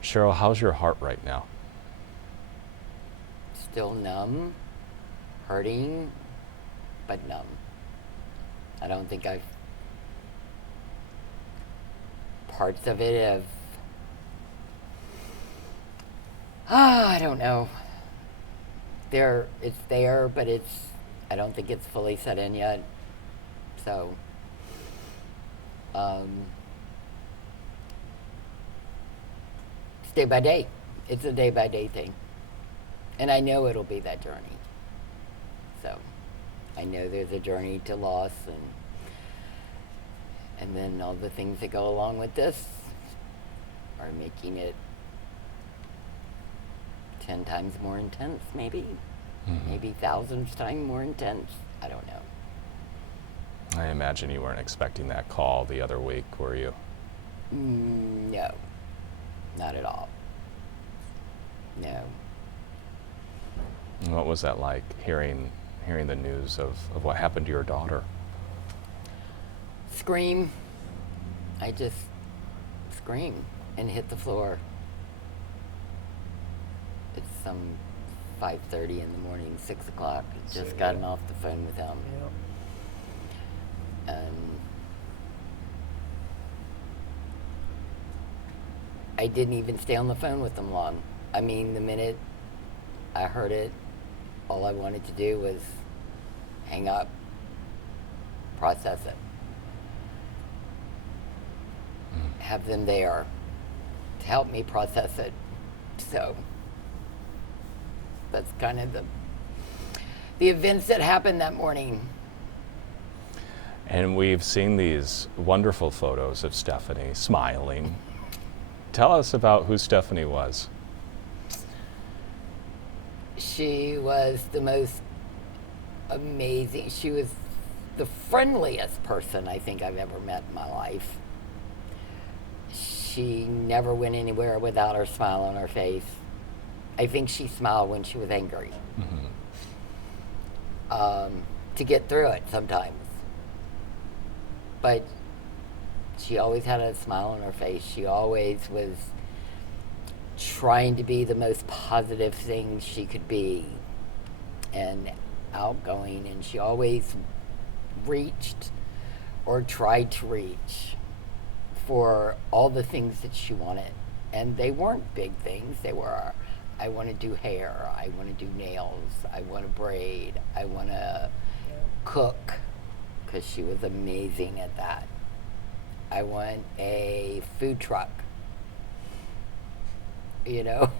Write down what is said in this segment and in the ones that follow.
Cheryl, how's your heart right now? Still numb, hurting, but numb. I don't think parts of it have, I don't know. It's there, but I don't think it's fully set in yet. So, it's day by day. It's a day by day thing. And I know it'll be that journey. So, I know there's a journey to loss and then all the things that go along with this are making it 10 times more intense, maybe. Mm-hmm. Maybe thousands times more intense. I don't know. I imagine you weren't expecting that call the other week, were you? No, not at all. No. And what was that like, hearing the news of what happened to your daughter? Scream. I just scream and hit the floor. It's some 5:30 in the morning, 6 o'clock. Just gotten off the phone with him. Yeah. And I didn't even stay on the phone with them long. I mean, the minute I heard it, all I wanted to do was hang up, process it, have them there to help me process it. So that's kind of the events that happened that morning. And we've seen these wonderful photos of Stephanie smiling. Tell us about who Stephanie was. She was the most amazing. She was the friendliest person I think I've ever met in my life. She never went anywhere without her smile on her face. I think she smiled when she was angry. Mm-hmm. To get through it sometimes. But she always had a smile on her face. She always was trying to be the most positive thing she could be and outgoing, and she always reached or tried to reach for all the things that she wanted. And they weren't big things. They were, I want to do hair, I want to do nails, I want to braid, I want to cook, because she was amazing at that. I want a food truck, you know?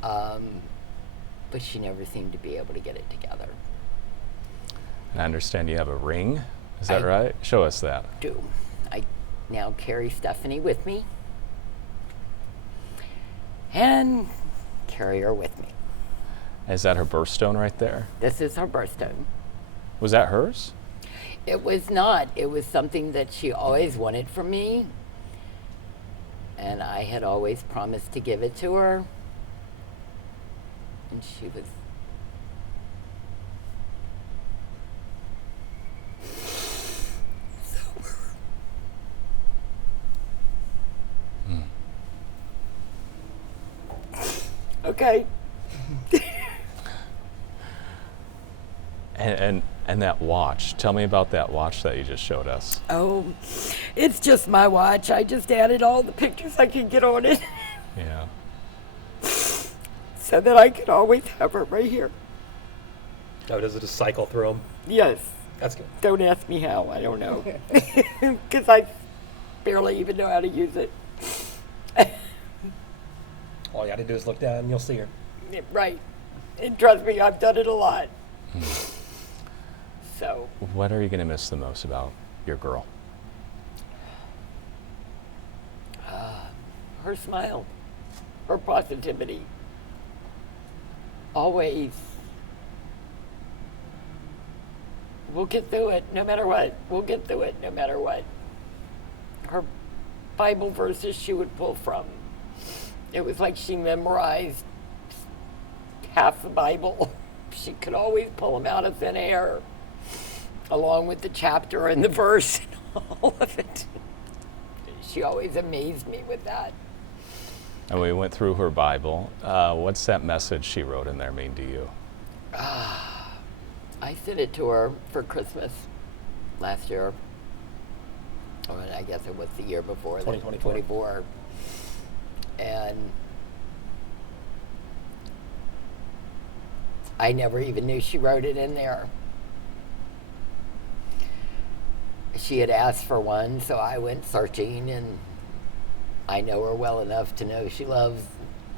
But she never seemed to be able to get it together. And I understand you have a ring. Is that right? Show us that. Do. I now carry Stephanie with me and carry her with me. Is that her birthstone right there? This is her birthstone. Was that hers? It was not. It was something that she always wanted from me. And I had always promised to give it to her. And she was okay. And that watch. Tell me about that watch that you just showed us. Oh, it's just my watch. I just added all the pictures I could get on it. Yeah. So that I could always have her right here. Oh, does it just cycle through them? Yes. That's good. Don't ask me how. I don't know. Because I barely even know how to use it. All you got to do is look down and you'll see her. Right. And trust me, I've done it a lot. So. What are you going to miss the most about your girl? Her smile. Her positivity. Always. We'll get through it no matter what. We'll get through it no matter what. Her Bible verses she would pull from. It was like she memorized half the Bible. She could always pull them out of thin air, along with the chapter and the verse and all of it. She always amazed me with that. And we went through her Bible. What's that message she wrote in there mean to you? I sent it to her for Christmas last year. Or I guess it was the year before. 2024. And I never even knew she wrote it in there. She had asked for one, so I went searching, and I know her well enough to know she loves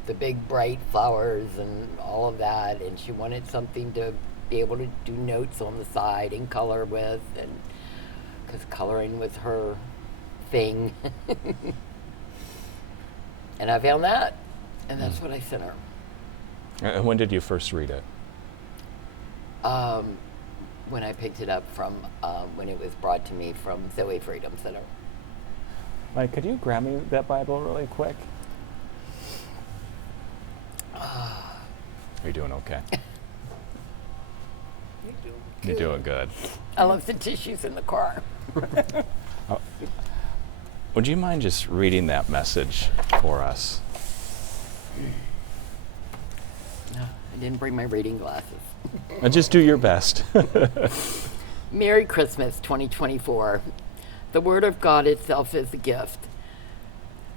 the big bright flowers and all of that, and she wanted something to be able to do notes on the side and color with, and because coloring was her thing. And I found that, and that's what I sent her. And when did you first read it? When I picked it up from, when it was brought to me from Zoe Freedom Center. Mike, could you grab me that Bible really quick? Are you doing okay? You're doing good. I left the tissues in the car. Would you mind just reading that message for us? No, I didn't bring my reading glasses. And just do your best. Merry Christmas 2024. The Word of God itself is a gift.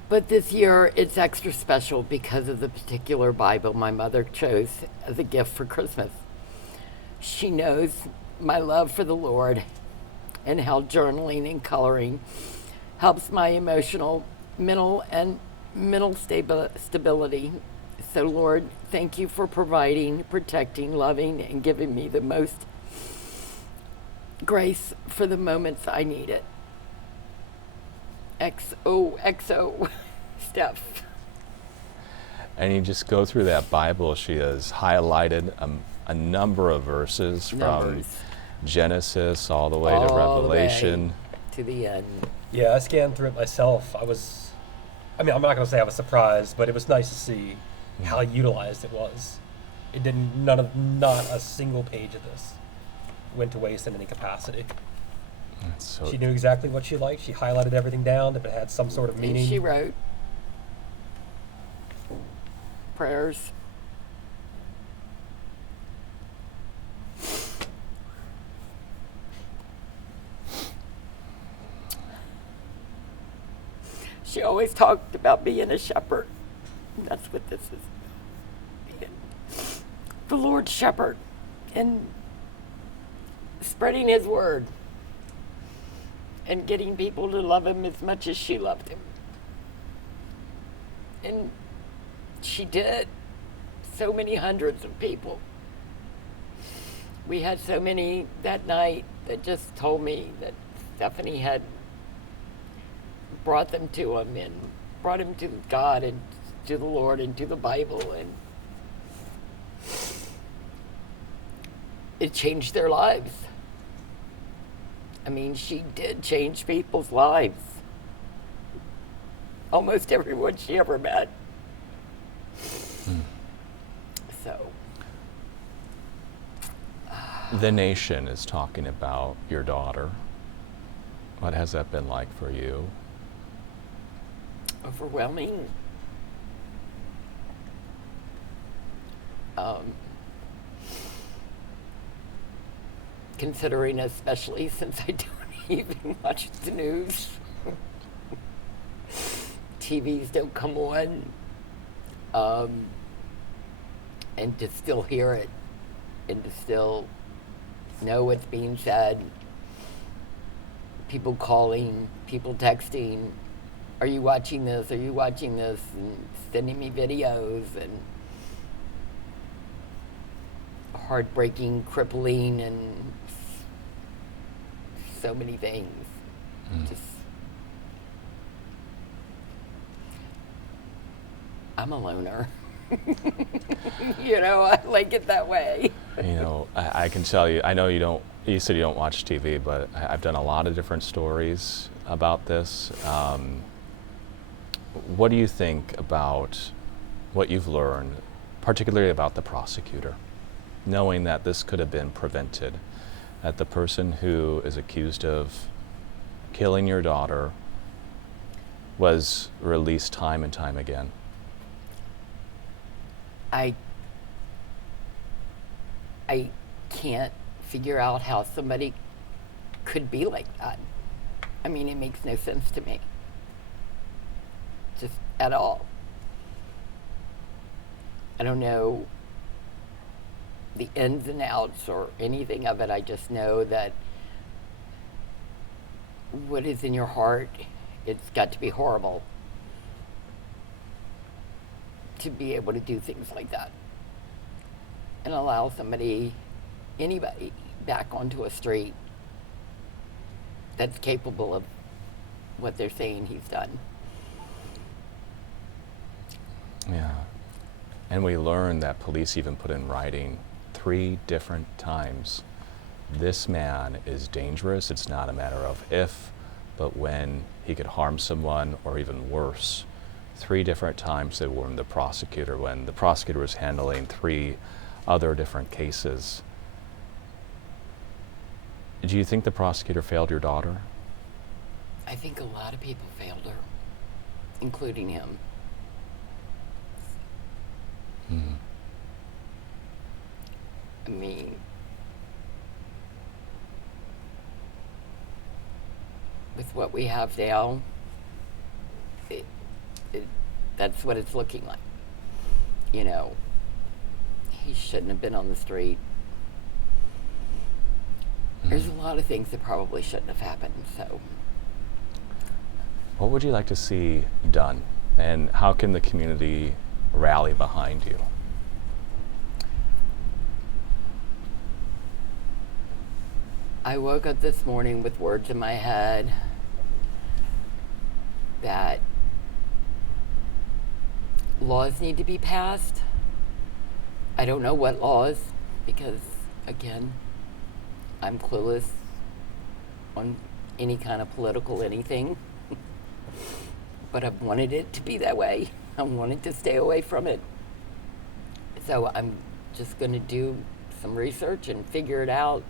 But this year it's extra special because of the particular Bible my mother chose as a gift for Christmas. She knows my love for the Lord and how journaling and coloring helps my emotional, mental stability. So Lord, thank you for providing, protecting, loving, and giving me the most grace for the moments I need it. XOXO, Steph. And you just go through that Bible. She has highlighted a number of verses from Genesis all the way to Revelation. To the end. Yeah, I scanned through it myself. I'm not going to say I was surprised, but it was nice to see how utilized it was. It didn't, not a single page of this went to waste in any capacity. So She knew exactly what she liked. She highlighted everything down if it had some sort of meaning. And she wrote prayers. She always talked about being a shepherd. That's what this is. Being the Lord's shepherd and spreading his word and getting people to love him as much as she loved him. And she did. So many hundreds of people. We had so many that night that just told me that Stephanie had brought them to him and brought him to God and to the Lord and to the Bible, and it changed their lives. I mean, she did change people's lives. Almost everyone she ever met. So. the nation is talking about your daughter. What has that been like for you? Overwhelming. Considering, especially since I don't even watch the news. TVs don't come on. And to still hear it, and to still know what's being said. People calling, people texting, are you watching this? Are you watching this? And sending me videos, and heartbreaking, crippling, and so many things. Just, I'm a loner. You know, I like it that way. You know, I can tell you, I know you said you don't watch TV, but I've done a lot of different stories about this. What do you think about what you've learned, particularly about the prosecutor, knowing that this could have been prevented, that the person who is accused of killing your daughter was released time and time again? I can't figure out how somebody could be like that. I mean, it makes no sense to me. Just at all. I don't know the ins and outs or anything of it. I just know that what is in your heart, it's got to be horrible to be able to do things like that and allow somebody, anybody, back onto a street that's capable of what they're saying he's done. Yeah. And we learned that police even put in writing 3 different times, this man is dangerous. It's not a matter of if, but when he could harm someone, or even worse. 3 different times they warned the prosecutor when the prosecutor was handling 3 other different cases. Do you think the prosecutor failed your daughter? I think a lot of people failed her, including him. Mm-hmm. I mean, with what we have now, that's what it's looking like. You know, he shouldn't have been on the street. There's a lot of things that probably shouldn't have happened, so. What would you like to see done? And how can the community rally behind you? I woke up this morning with words in my head that laws need to be passed. I don't know what laws, because, again, I'm clueless on any kind of political anything. But I've wanted it to be that way. I wanted to stay away from it. So I'm just going to do some research and figure it out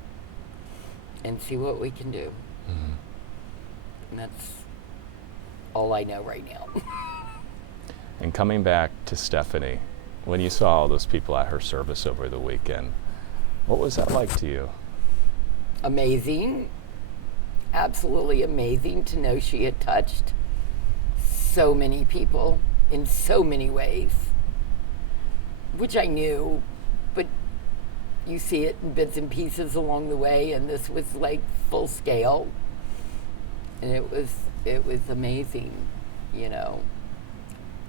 and see what we can do. Mm-hmm. And that's all I know right now. And coming back to Stephanie, when you saw all those people at her service over the weekend, what was that like to you? Amazing. Absolutely amazing to know she had touched so many people in so many ways, which I knew, but you see it in bits and pieces along the way, and this was like full scale, and it was amazing. You know,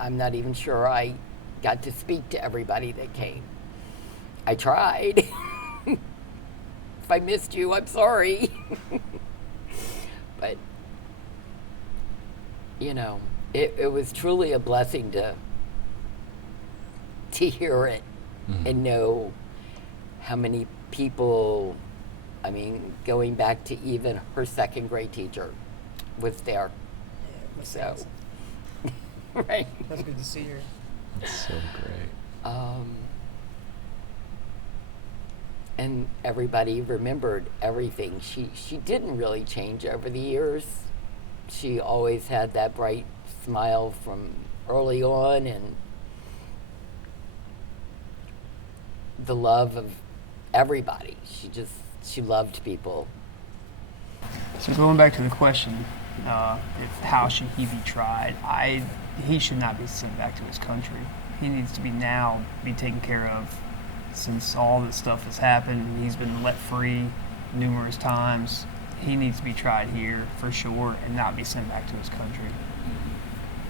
I'm not even sure I got to speak to everybody that came. I tried. If I missed you, I'm sorry. But you know, it was truly a blessing to hear it and know how many people, I mean, going back to even her second grade teacher was there. Yeah, So, right. That's good to see her. That's so great. And everybody remembered everything. She didn't really change over the years. She always had that bright smile from early on, and the love of everybody. She loved people. So going back to the question, if how should he be tried? He should not be sent back to his country. He needs to be taken care of. Since all this stuff has happened, he's been let free numerous times. He needs to be tried here for sure and not be sent back to his country.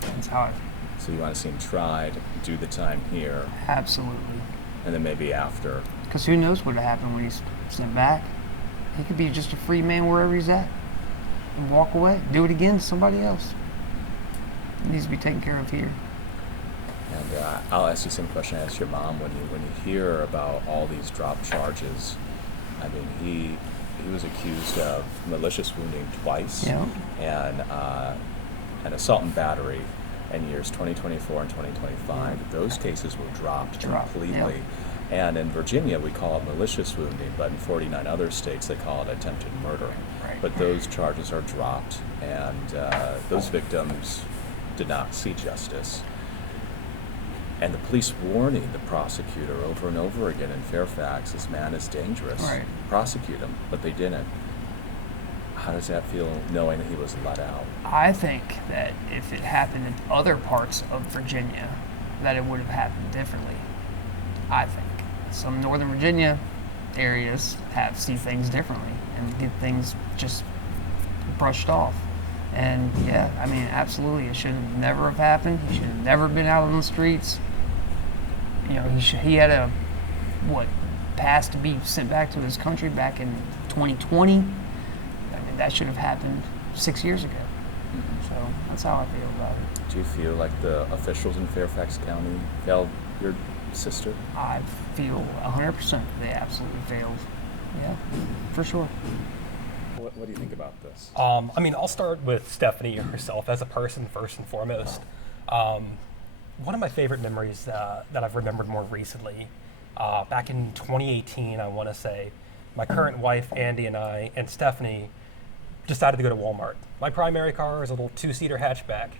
That's how I feel. So you want to see him tried, do the time here, Absolutely. and then maybe after. Because who knows what will happen when he's sent back? He could be just a free man wherever he's at and walk away, do it again to somebody else. He needs to be taken care of here. And I'll ask you the same question I asked your mom. When you hear about all these drop charges, I mean, he was accused of malicious wounding twice, Yeah. and assault and battery in years 2024 and 2025. Those cases were dropped completely. And in Virginia, we call it malicious wounding, but in 49 other states, they call it attempted murder. Right. But those charges are dropped, and those victims did not see justice. And the police warning the prosecutor over and over again in Fairfax, this man is dangerous. Right. Prosecute him, but they didn't. How does that feel knowing that he was let out? I think that if it happened in other parts of Virginia, that it would have happened differently. I think some Northern Virginia areas see things differently and get things just brushed off. And yeah, I mean, absolutely, it should have never have happened. He should have never been out on the streets. You know, he had a pass to be sent back to his country back in 2020. I mean, that should have happened 6 years ago. So that's how I feel about it. Do you feel like the officials in Fairfax County failed your sister? I feel 100% they absolutely failed. Yeah, for sure. What do you think about this? I mean, I'll start with Stephanie herself as a person first and foremost. One of my favorite memories that I've remembered more recently, back in 2018, I want to say, my current wife, Andy, and I, and Stephanie decided to go to Walmart. My primary car is a little 2-seater hatchback,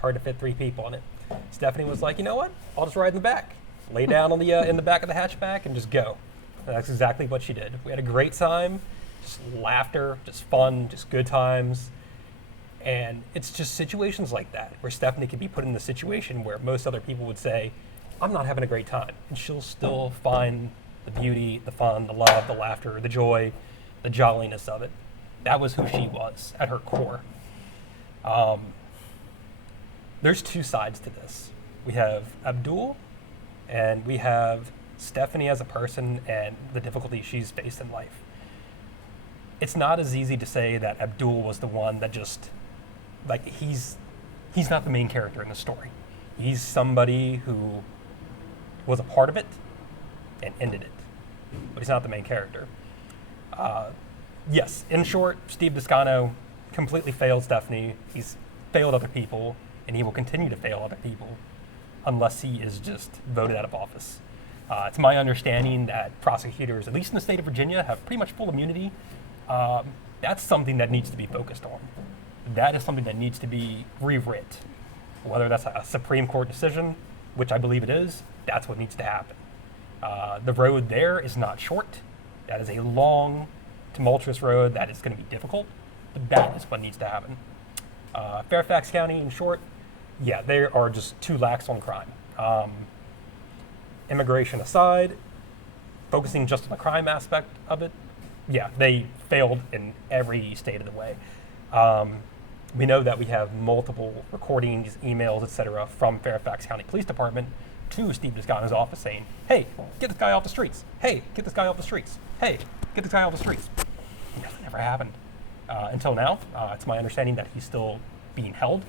hard to fit 3 people in it. Stephanie was like, you know what? I'll just ride in the back. Lay down on the in the back of the hatchback and just go. And that's exactly what she did. We had a great time, just laughter, just fun, just good times. And it's just situations like that where Stephanie could be put in the situation where most other people would say, I'm not having a great time. And she'll still find the beauty, the fun, the love, the laughter, the joy, the jolliness of it. That was who she was at her core. There's 2 sides to this. We have Abdul and we have Stephanie as a person and the difficulties she's faced in life. It's not as easy to say that Abdul was the one that just, like, he's not the main character in the story. He's somebody who was a part of it and ended it, but he's not the main character. Yes, in short, Steve Descano completely failed Stephanie. He's failed other people, and he will continue to fail other people unless he is just voted out of office. It's my understanding that prosecutors, at least in the state of Virginia, have pretty much full immunity. That's something that needs to be focused on. That is something that needs to be rewrit. Whether that's a Supreme Court decision, which I believe it is, that's what needs to happen. The road there is not short. That is a long, tumultuous road that is going to be difficult, but that is what needs to happen. Fairfax County, in short, yeah, they are just too lax on crime. Immigration aside, focusing just on the crime aspect of it, yeah, they failed in every state of the way. We know that we have multiple recordings, emails, etc., from Fairfax County Police Department to Steve Descano's office saying, hey, get this guy off the streets. Hey, get this guy off the streets. Hey, get this guy off the streets. Nothing ever happened until now. It's my understanding that he's still being held,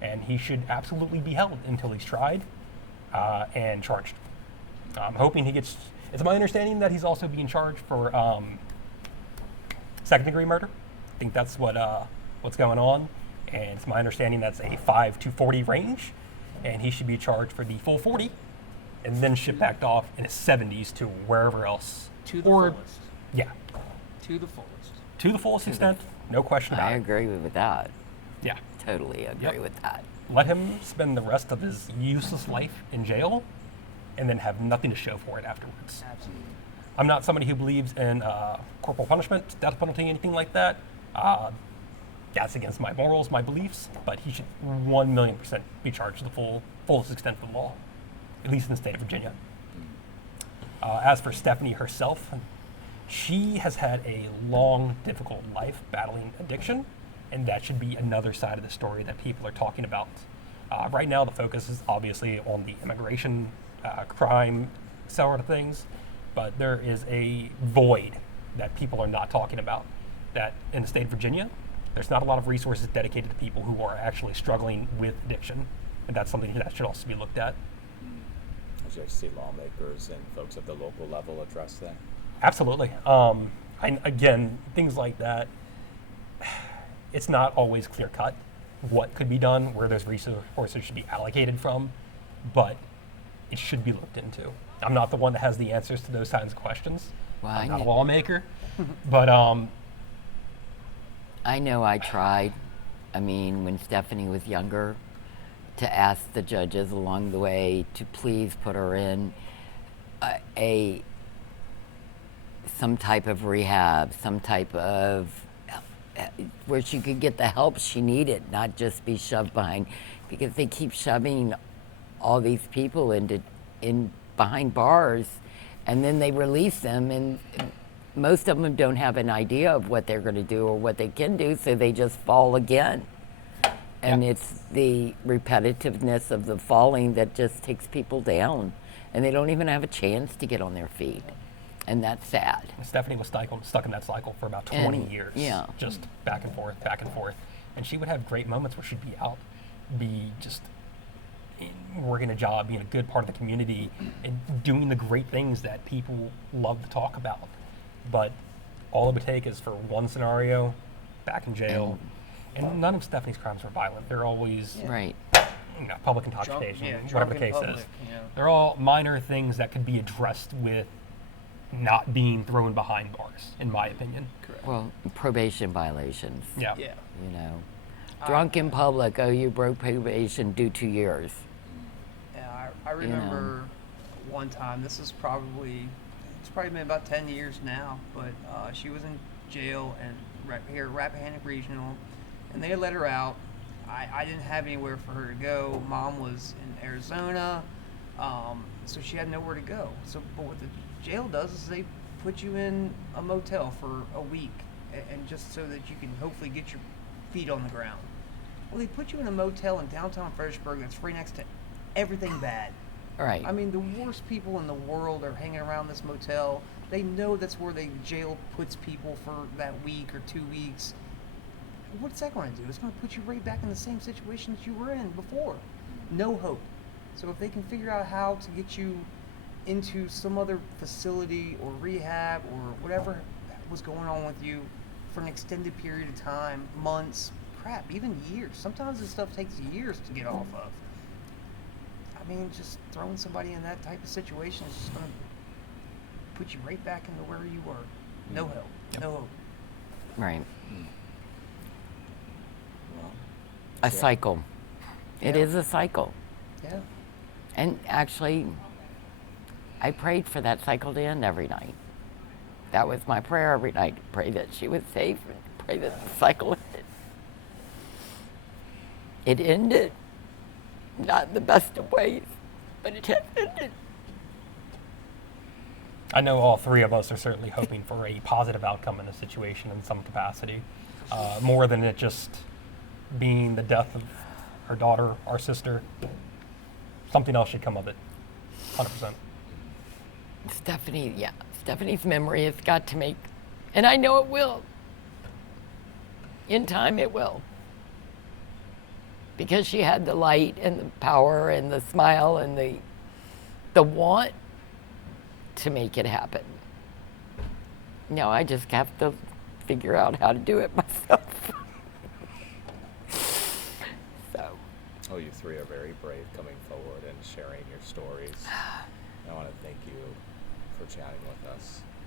and he should absolutely be held until he's tried and charged. I'm hoping he gets, it's my understanding that he's also being charged for second-degree murder. I think that's what's going on, and it's my understanding that's a 5 to 40 range, and he should be charged for the full 40 and then shipped back off in his 70s to wherever else. To the fullest. Yeah. To the fullest. To the fullest extent, no question about I it. agree with that. Yeah. Totally agree with that. Let him spend the rest of his useless life in jail and then have nothing to show for it afterwards. Absolutely. I'm not somebody who believes in corporal punishment, death penalty, anything like that. That's against my morals, my beliefs, but he should 1,000,000% be charged to the fullest extent of the law, at least in the state of Virginia. As for Stephanie herself, she has had a long, difficult life battling addiction, and that should be another side of the story that people are talking about. Right now, the focus is obviously on the immigration, crime sort of things, but there is a void that people are not talking about, that in the state of Virginia, there's not a lot of resources dedicated to people who are actually struggling with addiction, and that's something that should also be looked at. Would you like to see lawmakers and folks at the local level address that? Absolutely. Again, things like that, it's not always clear-cut what could be done, where those resources should be allocated from, but it should be looked into. I'm not the one that has the answers to those kinds of questions. Well, I'm not a lawmaker, but I know I tried. I mean, when Stephanie was younger, to ask the judges along the way to please put her in some type of rehab, some type of where she could get the help she needed, not just be shoved behind, because they keep shoving all these people in behind bars, and then they release them, and most of them don't have an idea of what they're going to do or what they can do, so they just fall again. And it's the repetitiveness of the falling that just takes people down, and they don't even have a chance to get on their feet. And that's sad. Stephanie was stuck in that cycle for about 20 years. Yeah. Just back and forth, back and forth. And she would have great moments where she'd be out, be just working a job, being a good part of the community, and doing the great things that people love to talk about. But all it would take is for one scenario, back in jail. And none of Stephanie's crimes were violent. They're always Right. Public intoxication, whatever the case public, is. you know. They're all minor things that could be addressed with not being thrown behind bars, in my opinion. Well, probation violations. Yeah. Yeah. You know, drunk in public. Oh, you broke probation. Do 2 years. Yeah, I remember one time. It's probably been about 10 years now. But she was in jail and here at Rappahannock Regional, and they let her out. I didn't have anywhere for her to go. Mom was in Arizona, so she had nowhere to go. So, but what the jail does is they put you in a motel for a week, and just so that you can hopefully get your feet on the ground. Well, they put you in a motel in downtown Fredericksburg that's right next to everything bad. Right. I mean, the worst people in the world are hanging around this motel. They know that's where the jail puts people for that week or 2 weeks. What's that going to do? It's going to put you right back in the same situation that you were in before. No hope. So if they can figure out how to get you into some other facility or rehab or whatever was going on with you for an extended period of time, months, crap, even years. Sometimes this stuff takes years to get off of. I mean, just throwing somebody in that type of situation is just going to put you right back into where you were. No help. No hope. Right. A cycle. It is a cycle. Yeah. And actually, I prayed for that cycle to end every night. That was my prayer every night. Pray that she was safe and pray that the cycle ended. It ended. Not in the best of ways, but it has ended. I know all three of us are certainly hoping for a positive outcome in the situation in some capacity, more than it just being the death of her daughter, our sister. Something else should come of it, 100%. Stephanie's memory has got to make, and I know it will. In time, it will. Because she had the light and the power and the smile and the want to make it happen. No, I just have to figure out how to do it myself. So. Oh, you three are very brave coming forward and sharing your stories. I want to thank you for chatting with us.